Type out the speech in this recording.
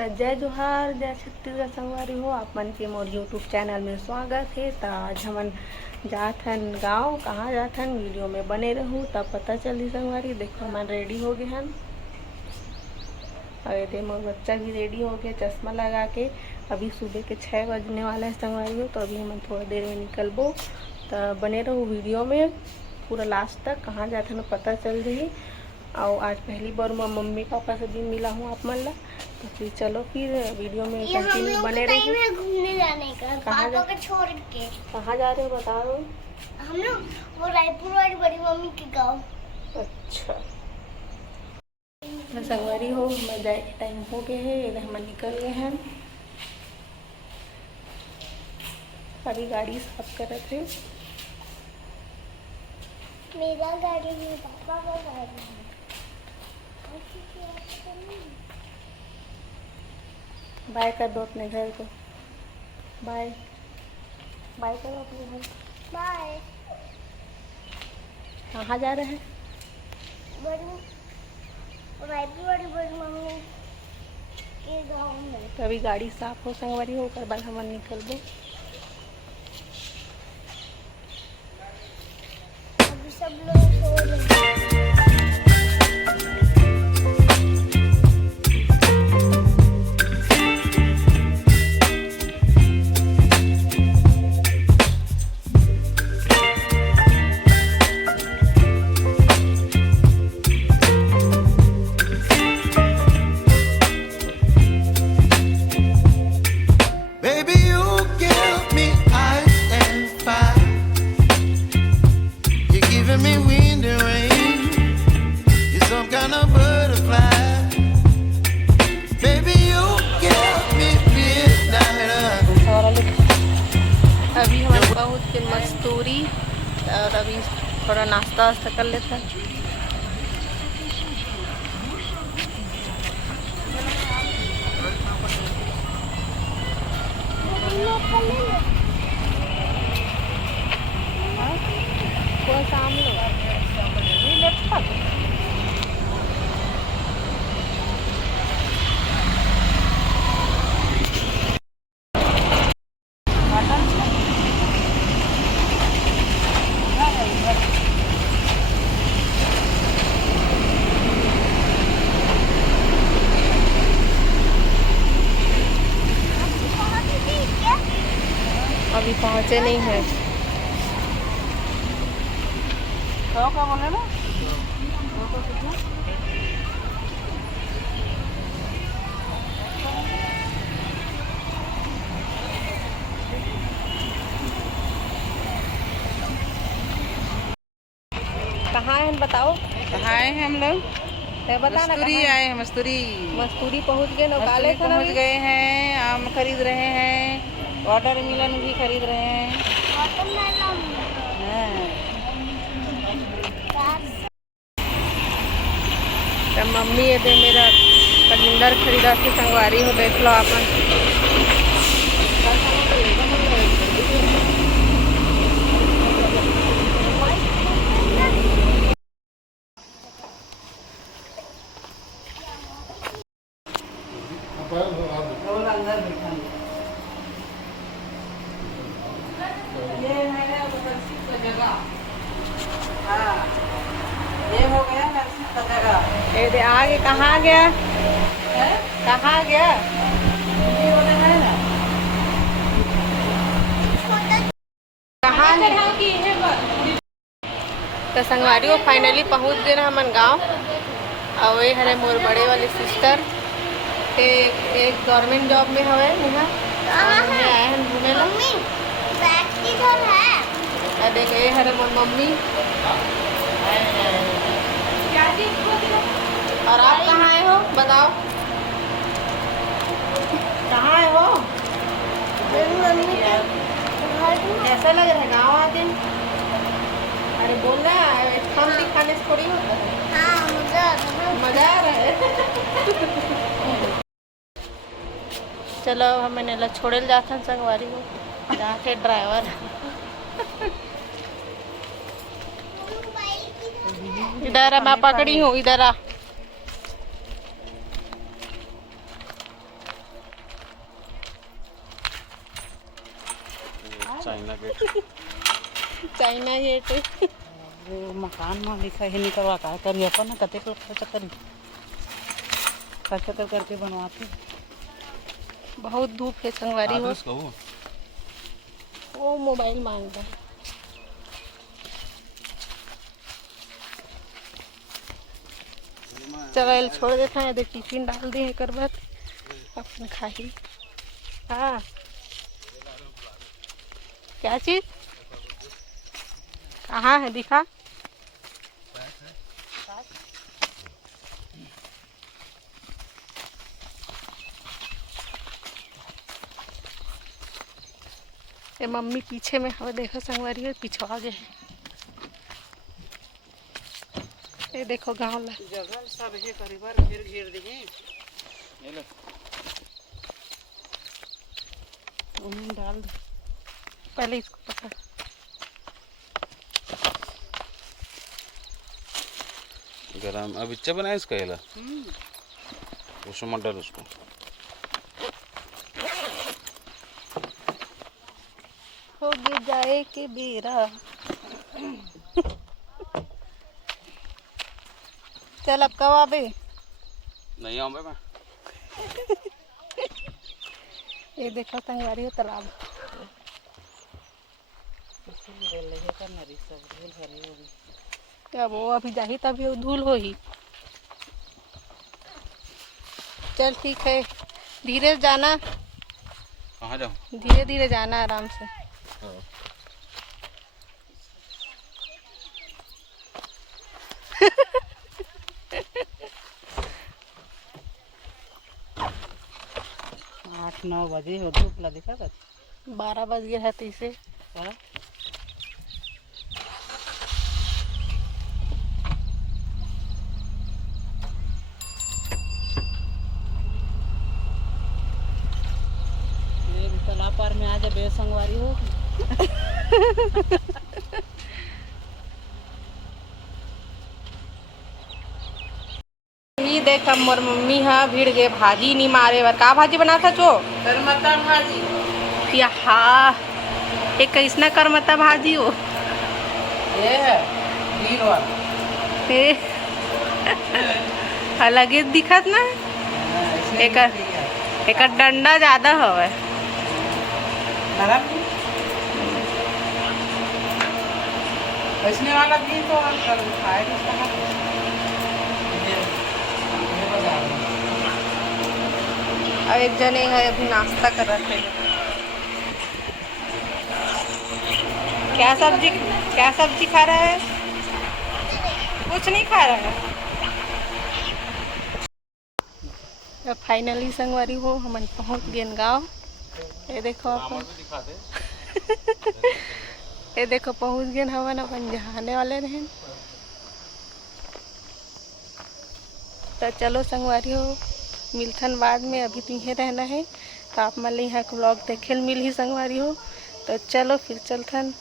तो जय जोहार, जय छत्तीसगढ़ संगवारी हो। आप मन के मोर यूट्यूब चैनल में स्वागत है। तो आज हमन जात हन गाँव। कहाँ जात हन वीडियो में बने रहूँ तब पता चली संगवारी। देखो हमन रेडी हो गए हन और ये मोर बच्चा भी रेडी हो गया चश्मा लगा के। अभी सुबह के 6 बजने वाला है संगवारी हो। तो अभी हमन थोड़ा देर में निकलबो। तो बने रहो वीडियो में पूरा लास्ट तक। कहाँ जाते हैं पता चल रही। और आज पहली बार मैं मम्मी पापा से भी मिला हूँ आप मन ला। तो फिर चलो फिर वीडियो में कंटिन्यू बने रहिए। घूमने जाने का पापा को छोड़ के। कहाँ जा रहे हो बताओ। हम लोग वो रायपुर वाली बड़ी मम्मी के गाँव। अच्छा तो संगवारी हो मैं जाए के टाइम हो गए है। इधर हम निकल गए हैं। अभी गाड़ी साफ कर रहे थे। मेरा गाड़ी में पापा का गाड़ी है। बाय कर दो अपने घर को। बाय बाय करो अपने घर। बाय। कहाँ जा रहे हैं। रायपुर वाली बड़ी मम्मी के गाँव में। तो अभी गाड़ी साफ हो संगवारी होकर बाद हम निकल दो। अभी सब लोग सो रहे हैं। अभी हम बहुत के मस्तूरी और अभी थोड़ा नाश्ता वास्ता कर लेते हैं। कौन सा आम लो? अभी पहुँचे नहीं है। क्या बोले ना? कहाँ हैं बताओ। कहाँ आए हैं हम लोग? मस्तूरी आए हैं। मस्तूरी पहुँच गए। मस्तूरी पहुँच गए हैं। आम खरीद रहे हैं। वाटरमेलन भी खरीद रहे हैं। तो मम्मी ये दे मेरा कलिंदर खरीदा थी संगवारी हो। देख लो आप। ये है नरसिंह का जगह। हाँ, ये हो गया नरसिंह का जगह। ये दे आगे कहाँ गया? कहाँ गया? ये वाला है ना? कहाँ तो संगवारी वो फाइनली पहुँच गए ना हमन गाँव। और वही हरे मोर बड़े वाले सिस्टर एक गवर्नमेंट जॉब में हवे यहाँ आए हैं घूमे ला। देख ये हरे मोर मम्मी। और आप कहाँ आए हो बताओ। कहाँ आए हो? ऐसा लग रहा है गाँव आके। अरे बोल रहा है खान खाने से थोड़ी होता है। हाँ, मजा आ रहा है। चलो हमें ला छोड़े जाते हैं संगवारी को। जाके ड्राइवर इधर मैं पकड़ी हूँ। इधर आ चाइना गेट चाइना गेट वो मकान मालिक है नहीं करवा का करी अपन ना कते खर्च करी खर्च करके बनवाती। बहुत धूप है संगवारी हो। आदर्श कहूँ वो मोबाइल मांग रहा है। चलो छोड़ देता है, देख टिफिन डाल दिए कर बाद अपन खाही। हाँ क्या चीज कहाँ है दिखा। ये मम्मी पीछे में हवा देखो संगवारी है, पिछवा गए। ये देखो गाँव ला जगह सब है करीबर फिर घेर देंगे। ये ले उन्हें डाल दो पहले इसको पकड़। गरम अब इच्छा बनाए इसका येला उसमें मत डाल उसको। हो गए जाए के बेरा। चल अब कब आबे। नहीं आऊँ मैं। ये देखो संगवारी हो तालाब। क्या वो अभी जाही तभी वो धूल हो ही। चल ठीक है, धीरे जाना, कहाँ जाऊँ? धीरे धीरे जाना आराम से। 8-9 बजे हो धूप ला दिखा था। 12 बज गए है तीसे। हाँ? ये तालाब पार में आ जा बेसंगवारी हो। ये देख मोर मम्मी हा भीड़ गए भाजी नहीं मारे बर। का भाजी बना था चो? करमत्ता भाजी। या हाँ एक कैसना करमत्ता भाजी हो। ये है हीर वाला। ए, अलग ही दिखत ना। एक डंडा ज्यादा हवे। नरम वैसने वाला भी तो खाए और एक जने है अभी नाश्ता कर रहे थे। क्या सब्जी खा रहा है? कुछ नहीं खा रहा है। तो फाइनली संगवारी हो हम पहुंच गए गाँव। ये देखो अपन ये देखो पहुंच गए हवन अपन जहाने वाले रहे। तो चलो संगवारी हो मिलथन बाद में। अभी तो यहीं रहना है तो आप मन यहाँ ब्लॉग देखे मिल ही संगवारी हो। तो चलो फिर चलथन।